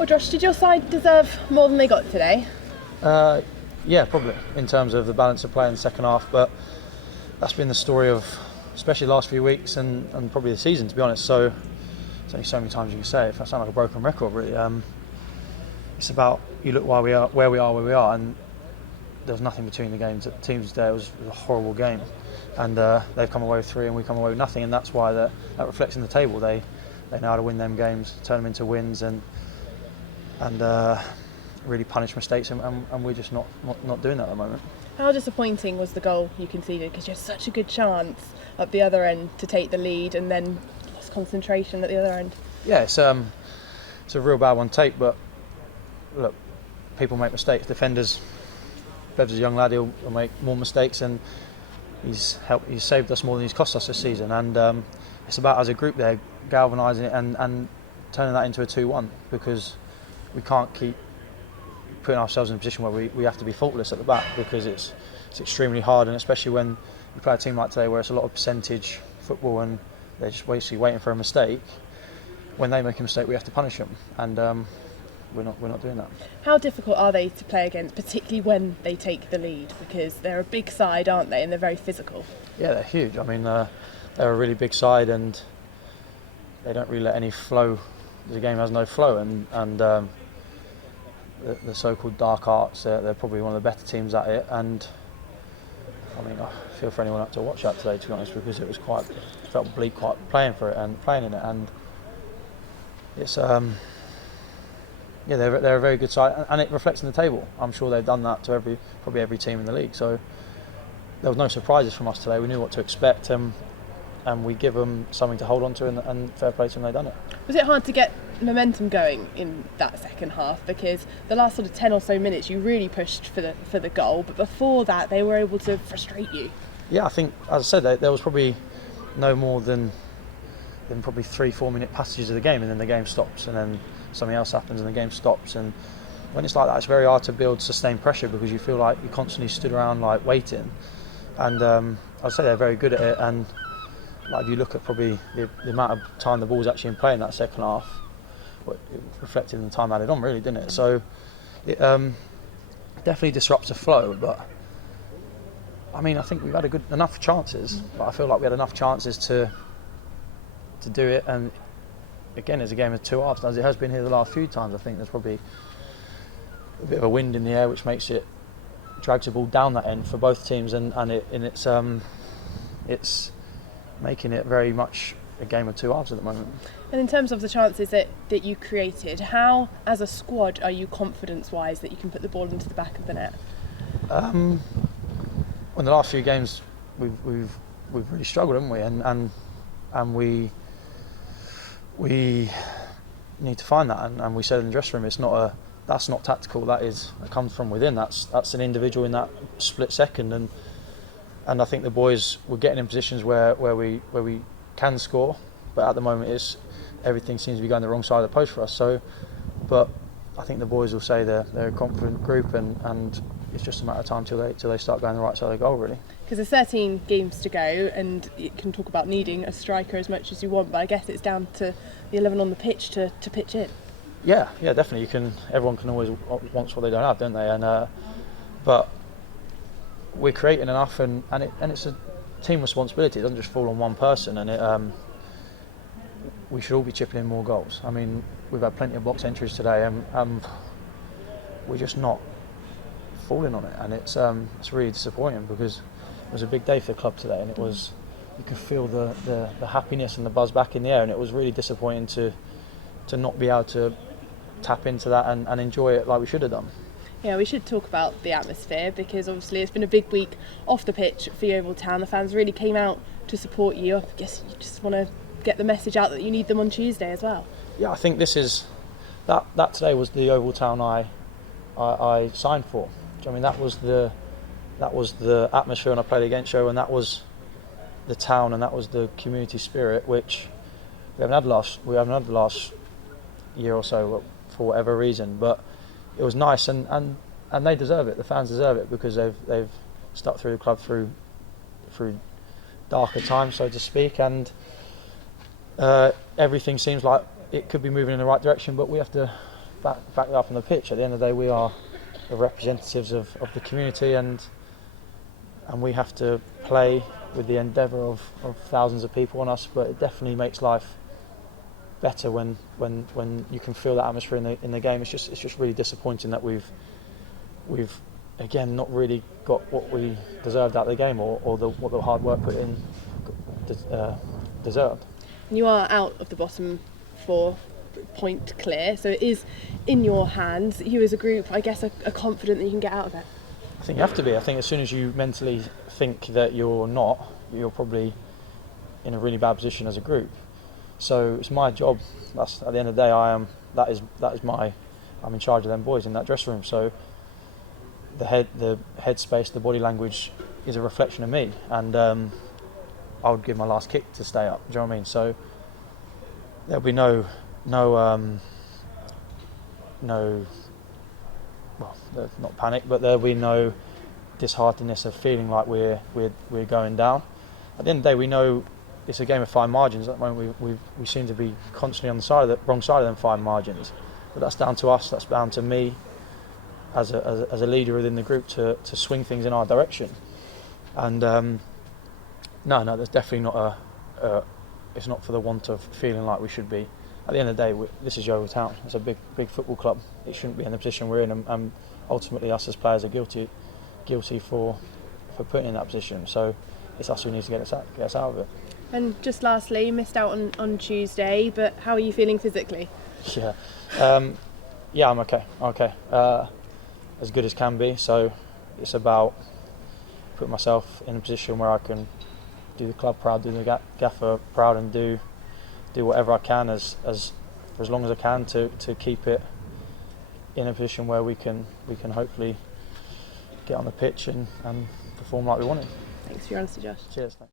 Well, Josh, did your side deserve more than they got today? Yeah, probably, in terms of the balance of play in the second half, but that's been the story of especially the last few weeks and probably the season, to be honest. So there's only so many times you can say it. If I sound like a broken record, really. It's about, you look where we are, and there was nothing between the teams today. It was a horrible game, and they've come away with 3 and we come away with nothing, and that's why that reflects in the table. They know how to win them games, turn them into wins, and really punish mistakes, and we're just not doing that at the moment. How disappointing was the goal you conceded? Because you had such a good chance at the other end to take the lead and then lost concentration at the other end. Yeah, it's a real bad one to take, but look, people make mistakes. Defenders, Bev's a young lad, he'll make more mistakes, and he's saved us more than he's cost us this season, and it's about, as a group there, galvanising it and turning that into a 2-1, because we can't keep putting ourselves in a position where we have to be faultless at the back, because it's extremely hard, and especially when you play a team like today where it's a lot of percentage football and they're just basically waiting for a mistake. When they make a mistake, we have to punish them, and we're not doing that. How difficult are they to play against, particularly when they take the lead? Because they're a big side, aren't they, and they're very physical. Yeah, they're huge. I mean, they're a really big side, and they don't really let any flow. The game has no flow, and the so-called dark arts, they're probably one of the better teams at it, and I mean, I feel for anyone up to watch that today, to be honest, because it felt bleak quite playing in it, and it's yeah, they're a very good side, and it reflects in the table. I'm sure they've done that to probably every team in the league, so there was no surprises from us today. We knew what to expect, and we give them something to hold on to, and fair play to them, they've done it. Was it hard to get momentum going in that second half? Because the last sort of 10 or so minutes you really pushed for the goal, but before that they were able to frustrate you. Yeah, I think, as I said, there was probably no more than probably 3-4 minute passages of the game, and then the game stops, and then something else happens and the game stops, and when it's like that, it's very hard to build sustained pressure, because you feel like you constantly stood around like waiting, and I'd say they're very good at it, and like, if you look at probably the amount of time the ball was actually in play in that second half, it reflected in the time added on, really, didn't it? So it definitely disrupts the flow, but I mean, I think we've had enough chances, but I feel like we had enough chances to do it, and again, it's a game of 2 halves, as it has been here the last few times. I think there's probably a bit of a wind in the air, which drags the ball down that end for both teams, and it's making it very much a game of 2 halves at the moment. And in terms of the chances that you created, how, as a squad, are you confidence-wise that you can put the ball into the back of the net? In the last few games, we've really struggled, haven't we? And we need to find that. And we said in the dressing room, that's not tactical. That comes from within. That's an individual in that split second. And I think the boys were getting in positions where we can score, but at the moment everything seems to be going the wrong side of the post for us. So, but I think the boys will say they're a confident group, and it's just a matter of time till they start going the right side of the goal, really. Because there's 13 games to go, and you can talk about needing a striker as much as you want, but I guess it's down to the 11 on the pitch to pitch in. Yeah, definitely. Everyone can always wants what they don't have, don't they? And but we're creating enough, and it's a team responsibility. It doesn't just fall on one person, and we should all be chipping in more goals. I mean, we've had plenty of box entries today, and we're just not falling on it, and it's really disappointing, because it was a big day for the club today, and you could feel the happiness and the buzz back in the air, and it was really disappointing to not be able to tap into that and enjoy it like we should have done. Yeah, we should talk about the atmosphere, because obviously it's been a big week off the pitch for Yeovil Town. The fans really came out to support you. I guess you just want to get the message out that you need them on Tuesday as well. Yeah, I think that today was the Yeovil Town I signed for. I mean, that was the atmosphere when I played against you, and that was the town, and that was the community spirit, which we haven't had the last year or so for whatever reason. But it was nice, and they deserve it. The fans deserve it, because they've stuck through the club through darker times, so to speak, and everything seems like it could be moving in the right direction. But we have to back that up on the pitch. At the end of the day, we are the representatives of the community, and we have to play with the endeavour of thousands of people on us. But it definitely makes life better when you can feel that atmosphere in the game. It's just really disappointing that we've again not really got what we deserved out of the game, or what the hard work put in deserved. And you are out of the bottom 4, point clear, so it is in your hands. You as a group, I guess, are confident that you can get out of it. I think you have to be. I think as soon as you mentally think that you're not, you're probably in a really bad position as a group. So it's my job. That's at the end of the day, that is my. I'm in charge of them boys in that dressing room. So the headspace, the body language is a reflection of me, and I would give my last kick to stay up. Do you know what I mean? So there'll be no, well, not panic, but there'll be no disheartenedness of feeling like we're going down. At the end of the day, we know it's a game of fine margins. At the moment, we seem to be constantly on the wrong side of them fine margins. But that's down to us. That's down to me as a leader within the group to swing things in our direction. And no, there's definitely not it's not for the want of feeling like we should be. At the end of the day, this is Yeovil Town. It's a big football club. It shouldn't be in the position we're in, and ultimately us as players are guilty for putting in that position. So it's us who needs to get us out of it. And just lastly, you missed out on Tuesday, but how are you feeling physically? Yeah, I'm okay. As good as can be. So it's about putting myself in a position where I can do the club proud, do the gaffer proud, and do whatever I can for as long as I can to keep it in a position where we can hopefully get on the pitch and perform like we wanted. Thanks for your honesty, Josh. Cheers. Thanks.